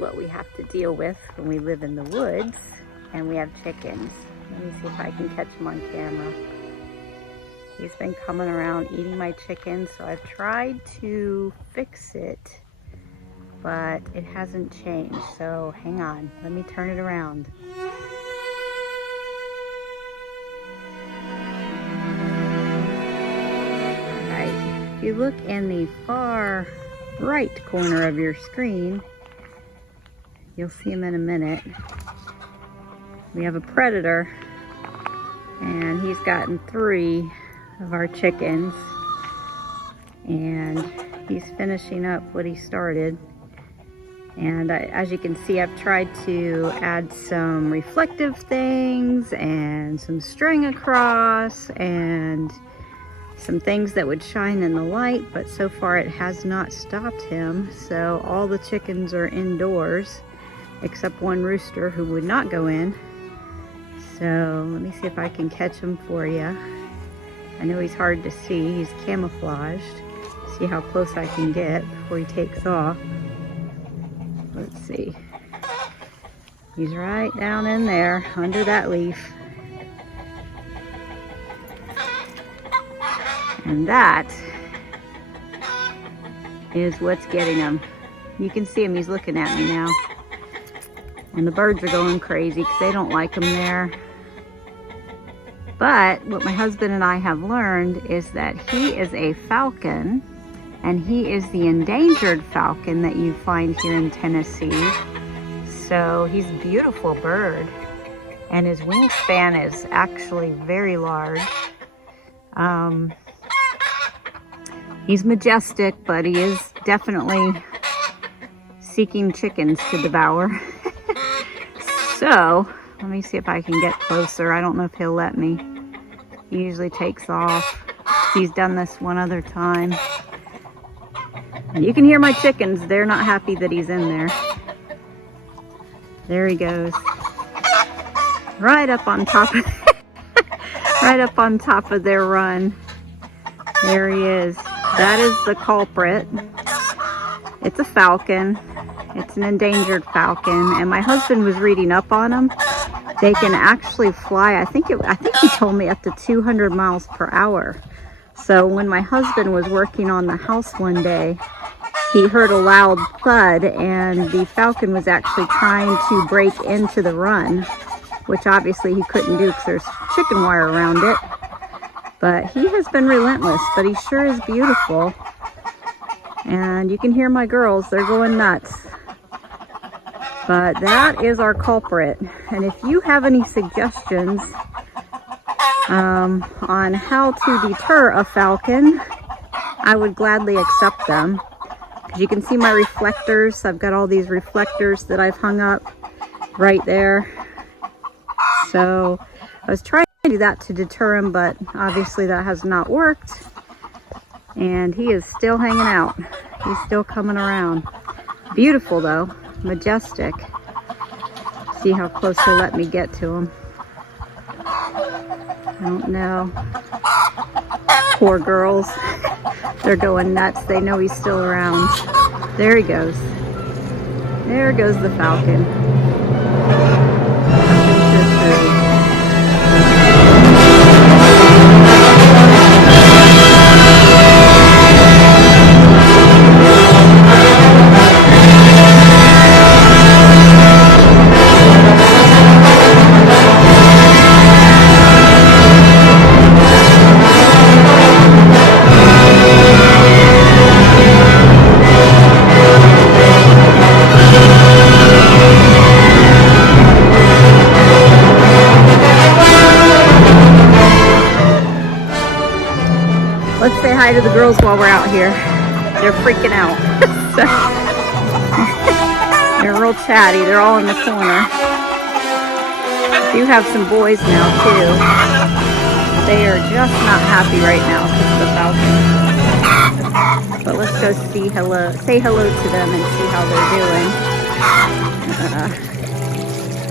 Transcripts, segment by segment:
what we have to deal with when we live in the woods and we have chickens. Let me see if I can catch him on camera. He's been coming around eating my chickens, so I've tried to fix it, but it hasn't changed. So hang on, let me turn it around. Alright, if you look in the far right corner of your screen, you'll see him in a minute. We have a predator, and he's gotten 3 of our chickens, and he's finishing up what he started. And as you can see, I've tried to add some reflective things and some string across and some things that would shine in the light, but so far it has not stopped him. So all the chickens are indoors except one rooster who would not go in. So let me see if I can catch him for you. I know he's hard to see. He's camouflaged. See how close I can get before he takes off. Let's see. He's right down in there under that leaf. And that is what's getting him. You can see him. He's looking at me now. And the birds are going crazy because they don't like him there. But what my husband and I have learned is that he is a falcon, and he is the endangered falcon that you find here in Tennessee. So he's a beautiful bird, and his wingspan is actually very large. He's majestic, but he is definitely seeking chickens to devour. So let me see if I can get closer. I don't know if he'll let me. He usually takes off. He's done this one other time. And you can hear my chickens. They're not happy that he's in there. There he goes. Right up on top of right up on top of their run. There he is. That is the culprit. It's a falcon. It's an endangered falcon, and my husband was reading up on them. They can actually fly, I think he told me, up to 200 miles per hour. So when my husband was working on the house one day, he heard a loud thud, and the falcon was actually trying to break into the run, which obviously he couldn't do because there's chicken wire around it. But he has been relentless, but he sure is beautiful. And you can hear my girls, they're going nuts. But that is our culprit. And if you have any suggestions on how to deter a falcon, I would gladly accept them. Because you can see my reflectors. I've got all these reflectors that I've hung up right there. So I was trying to do that to deter him, but obviously that has not worked. And he is still hanging out. He's still coming around. Beautiful though. Majestic. See how close he'll let me get to him. I don't know. Poor girls. They're going nuts. They know he's still around. There he goes. There goes the falcon. Let's say hi to the girls while we're out here. They're freaking out. They're real chatty. They're all in the corner. We do have some boys now too. They are just not happy right now because of the falcon. But let's go say hello to them and see how they're doing.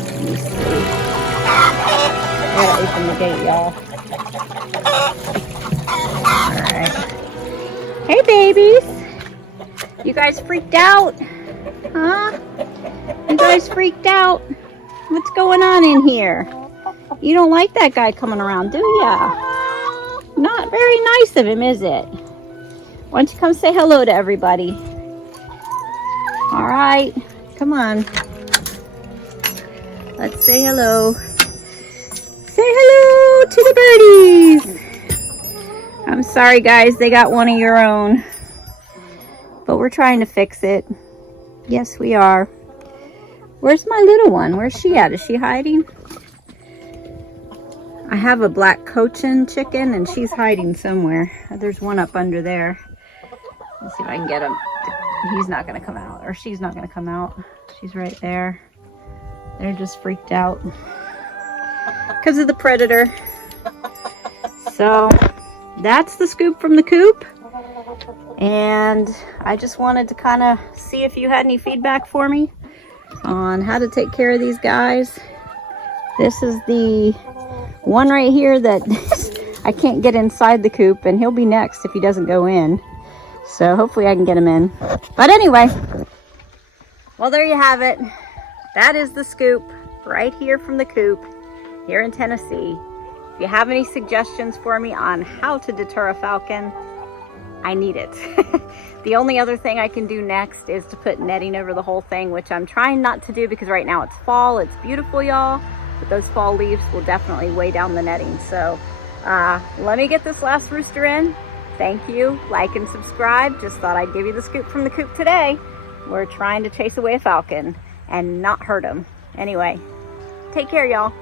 Let me see. I gotta open the gate, y'all. Alright. Hey babies! You guys freaked out? Huh? You guys freaked out? What's going on in here? You don't like that guy coming around, do ya? Not very nice of him, is it? Why don't you come say hello to everybody? All right, come on. Let's say hello. Say hello to the birdies. I'm sorry, guys, they got one of your own. But we're trying to fix it. Yes, we are. Where's my little one? Where's she at? Is she hiding? I have a black Cochin chicken and she's hiding somewhere. There's one up under there. Let's see if I can get him. He's not gonna come out, or she's not gonna come out. She's right there. They're just freaked out because of the predator. So that's the scoop from the coop. And I just wanted to kind of see if you had any feedback for me on how to take care of these guys. This is the one right here that I can't get inside the coop, and he'll be next if he doesn't go in. So hopefully I can get him in. But anyway, well, there you have it. That is the scoop right here from the coop here in Tennessee. If you have any suggestions for me on how to deter a falcon, I need it. The only other thing I can do next is to put netting over the whole thing, which I'm trying not to do because right now it's fall. It's beautiful, y'all, but those fall leaves will definitely weigh down the netting. So let me get this last rooster in. Thank you. Like and subscribe. Just thought I'd give you the scoop from the coop today. We're trying to chase away a falcon and not hurt him. Anyway, take care, y'all.